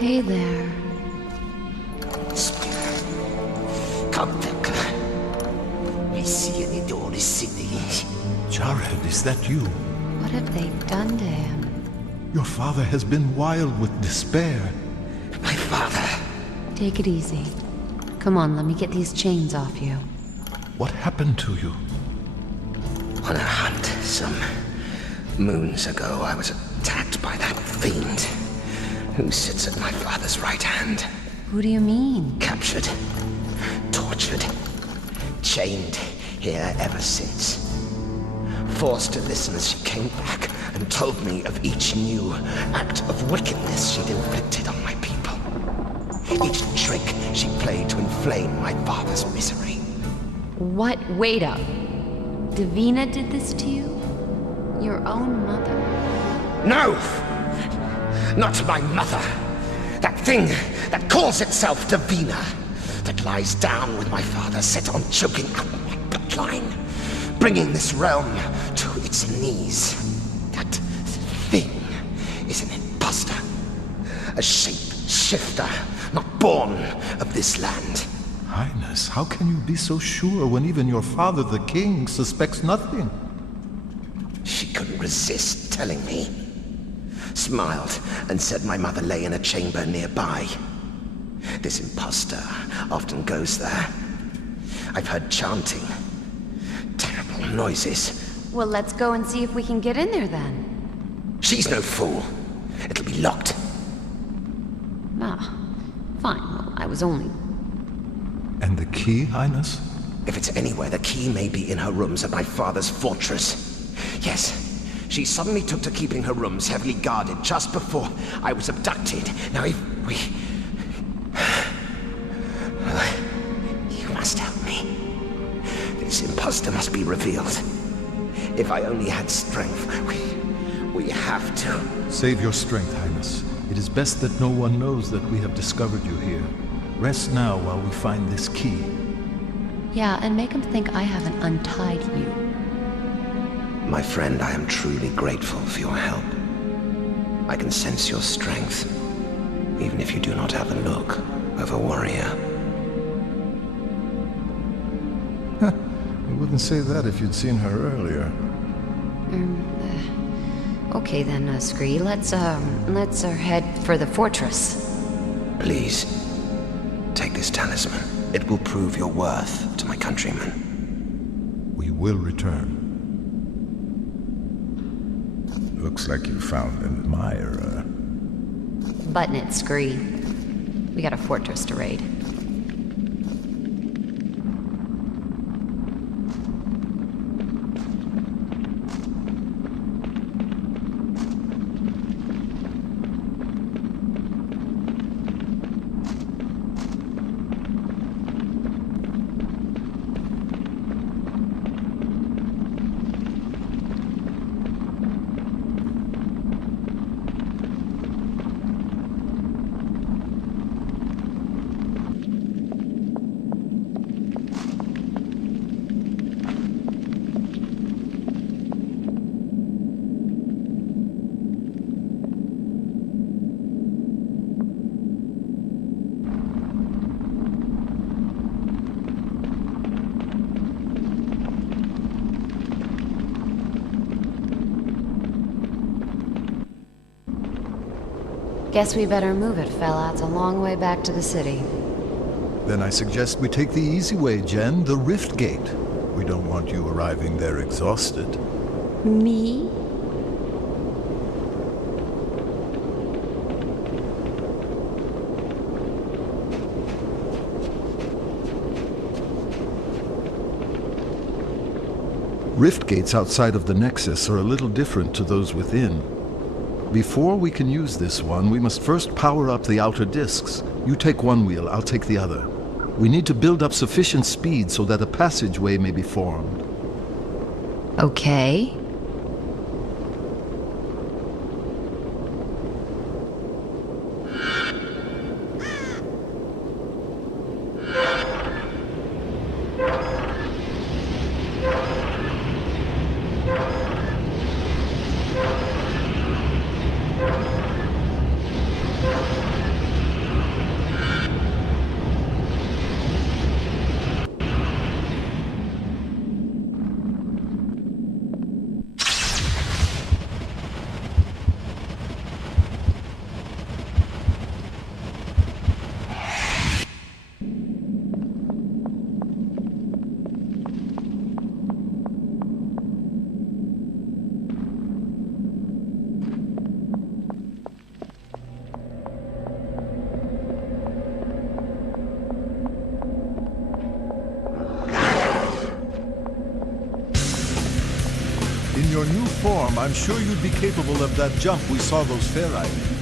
Hey there. Jared, is that you? What have they done to him? Your father has been wild with despair. My father. Take it easy. Come on, let me get these chains off you. What happened to you? On a hunt some moons ago, I was attacked by that fiend who sits at my father's right hand. Who do you mean? Captured, tortured, chained here ever since. Forced to listen as she came back and told me of each new act of wickedness she'd inflicted on my people. Each trick she played to inflame my father's misery. What? Wait up. Devena did this to you? Your own mother? No! Not my mother. That thing that calls itself Devena. That lies down with my father, set on choking out my bloodline. Bringing this realm to its knees. That thing is an imposter. A shape-shifter, not born of this land. Highness, how can you be so sure when even your father, the king, suspects nothing? She couldn't resist telling me. Smiled and said my mother lay in a chamber nearby. This imposter often goes there. I've heard chanting. Terrible noises. Well, let's go and see if we can get in there then. She's no fool. It'll be locked. Ah, fine. Well, I was only... And the key, Highness? If it's anywhere, the key may be in her rooms at my father's fortress. Yes, she suddenly took to keeping her rooms heavily guarded just before I was abducted. Now if we... You must help me. This imposter must be revealed. If I only had strength, we have to. Save your strength, Highness. It is best that no one knows that we have discovered you here. Rest now while we find this key. Yeah, and make him think I haven't untied you. My friend, I am truly grateful for your help. I can sense your strength, even if you do not have the look of a warrior. You wouldn't say that if you'd seen her earlier. Okay then, Scree, let's head for the fortress. Please, take this talisman. It will prove your worth to my countrymen. We will return. Looks like you found an admirer. Button it, Scree. We got a fortress to raid. Guess we better move it, fella. It's a long way back to the city. Then I suggest we take the easy way, Jen, the Rift Gate. We don't want you arriving there exhausted. Me? Rift gates outside of the Nexus are a little different to those within. Before we can use this one, we must first power up the outer discs. You take one wheel, I'll take the other. We need to build up sufficient speed so that a passageway may be formed. Okay. form, I'm sure you'd be capable of that jump we saw those Ferai make.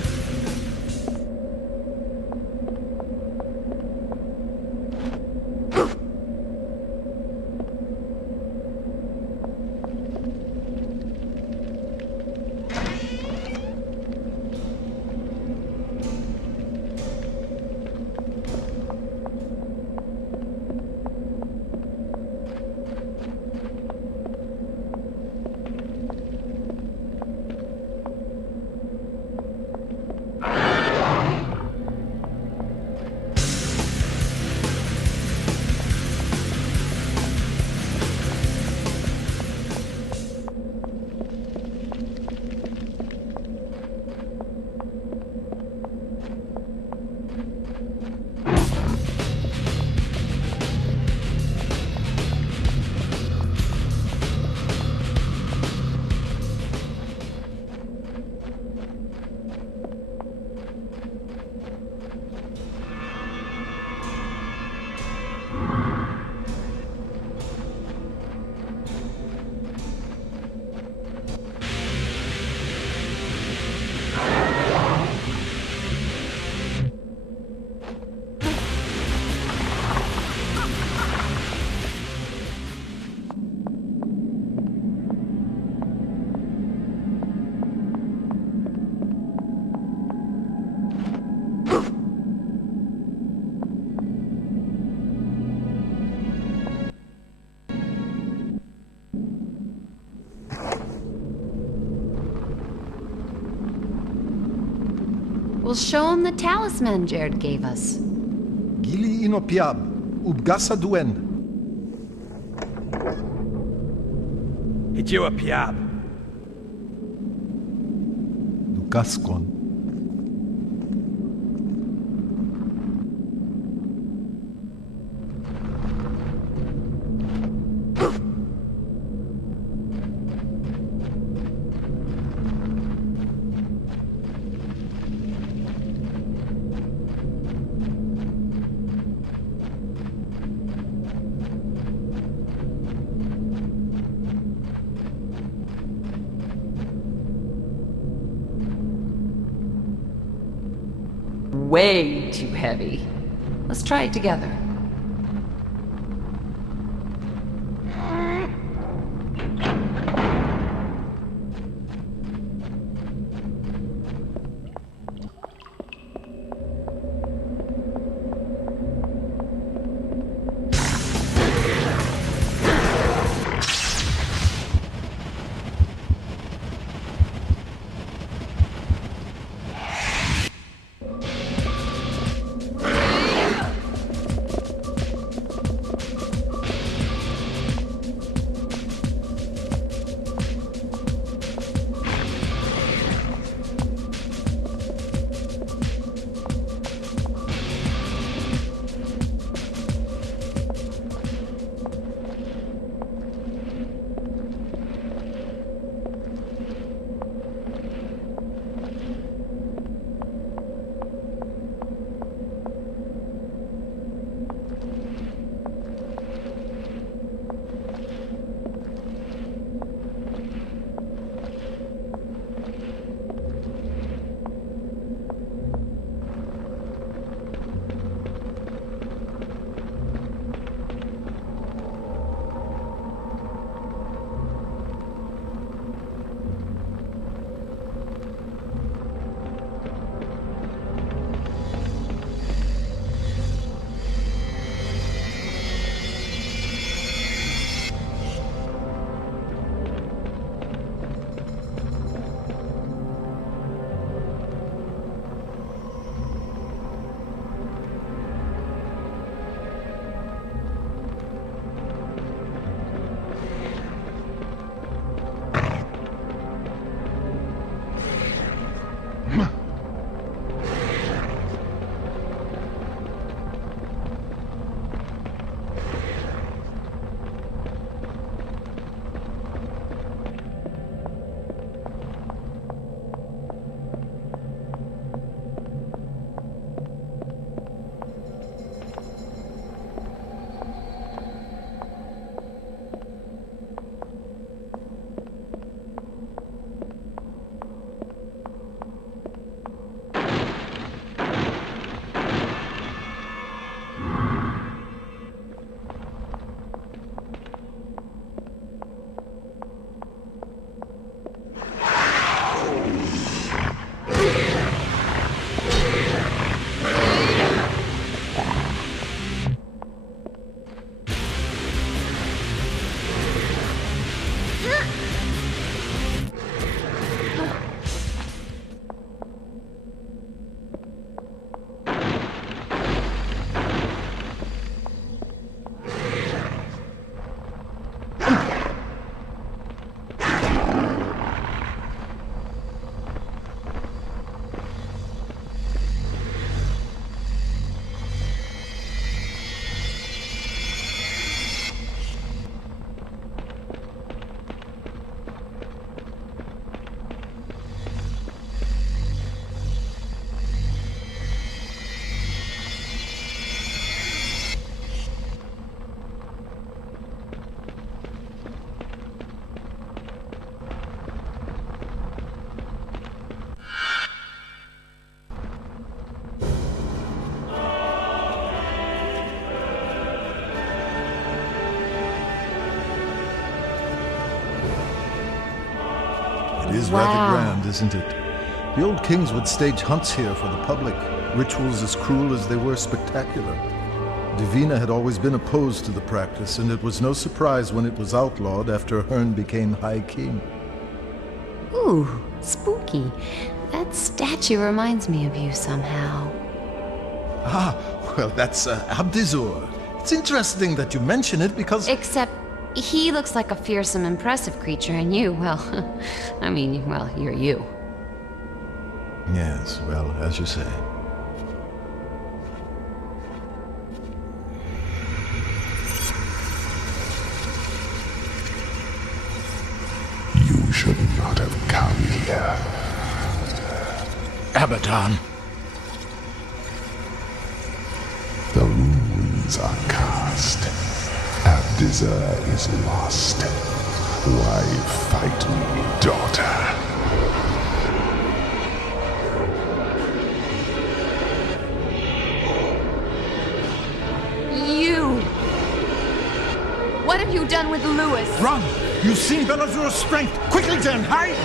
We'll show him the talisman Jared gave us. Gili inopiab, ubgasa duend. Hijiwa piab. Dukaskon. Way too heavy. Let's try it together. is Wow. rather grand, isn't it? The old kings would stage hunts here for the public, rituals as cruel as they were spectacular. Devena had always been opposed to the practice, and it was no surprise when it was outlawed after Hearn became High King. Ooh, spooky. That statue reminds me of you somehow. Ah, well, that's Abdizur. It's interesting that you mention it because... Except he looks like a fearsome, impressive creature, and you, well, I mean, well, you're you. Yes, well, as you say. You should not have come here. Abaddon. The runes are cast. Abdizur is lost. Why fight me, daughter? You! What have you done with Lewis? Run! You've seen Belahzur's strength! Quickly then, hide!